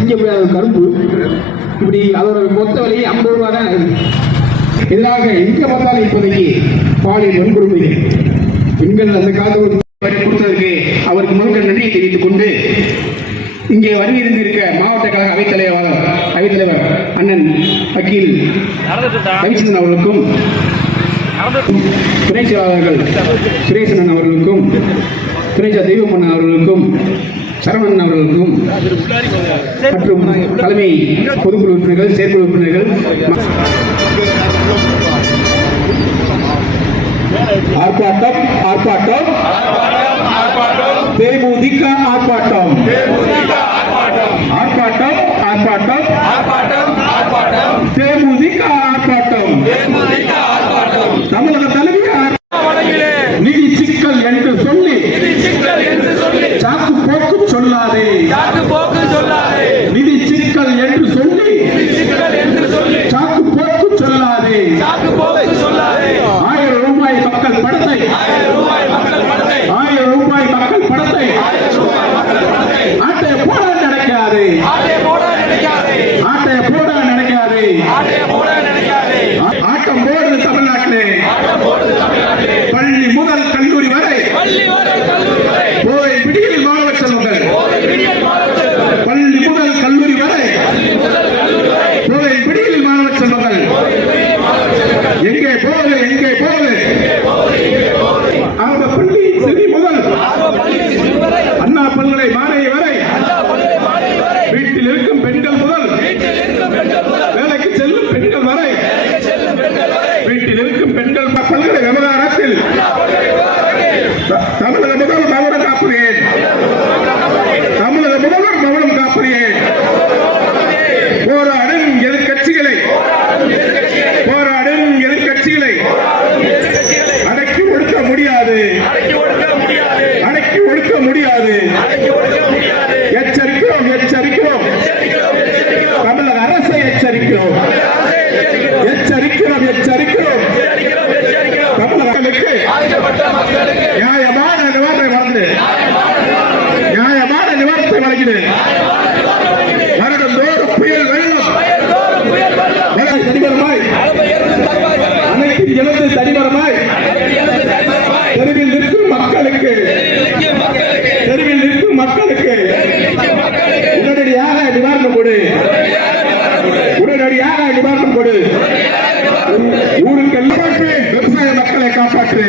யாருக்குமே திங்க முடியாத கரும்பு. இப்படி அதோட மொத்த விலையே ஐம்பது ரூபா தான் இருக்கு. எதிராக எங்க பார்த்தாலும் இப்போதைக்கு பாலியல் வன்கொடுமை. பெண்கள் அந்த காலத்தில் கொடுத்ததற்கு அவருக்கு முழுக்க நன்றியை தெரிவித்துக் கொண்டு இங்கே வருகை இருந்திருக்க மாவட்ட கழக அவைத்தலைவர் அவைத்தலைவர் அண்ணன் வக்கீல் ரவிச்சந்திரன் அவர்களுக்கும் துணை செயலாளர்கள் சுரேசனன் அவர்களுக்கும் துணை தெய்வமன் தெய்வமன்னன் அவர்களுக்கும் சரவணன் அவர்களுக்கும் மற்றும் தலைமை பொதுக்குழு உறுப்பினர்கள் செயற்குழு உறுப்பினர்கள் ஆர்ப்பாட்டம் ஆர்ப்பாட்டம். தேமுதிக ஆர்ப்பாட்டம். ஆர்ப்பாட்டம் ஆர்ப்பாட்டம். தேமுதிக ஆர்ப்பாட்டம் தமிழக தலைவர் நிதி சிக்கல் என்று சொல்லி சாக்கு போக்கு சொல்லாதே. நிதி சிக்கல் என்று சொல்லி சாக்கு போக்கு சொல்லாதே. ஆயிரம் ரூபாய் மக்கள் படத்தை ஆயிரம் ரூபாய் மக்கள் படத்தை ஆட்டை போட நினைக்காதே. ஆட்டை போட நினைக்காதே. ஆட்டம் போடுது தமிழ்நாட்டிலே. பள்ளி முதல் கல்லூரி மக்களுக்கு உடனடியாக நிவாரணம் கொடு. உடனடியாக நிவாரணம் கொடு. ஊருக்கு விவசாய மக்களை காப்பாற்று.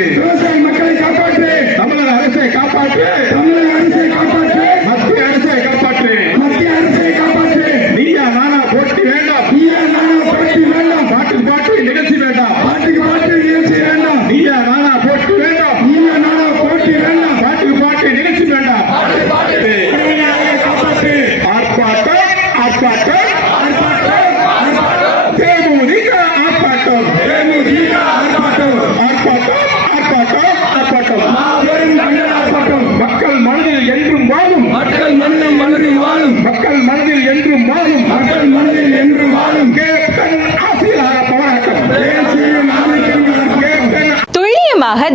ஆர்ப்பாட்டம் ஆர்ப்பாட்டம் தேமுதிக ஆர்ப்பாட்டம் தேமுதிக ஆர்ப்பாட்டம் ஆர்ப்பாட்டம்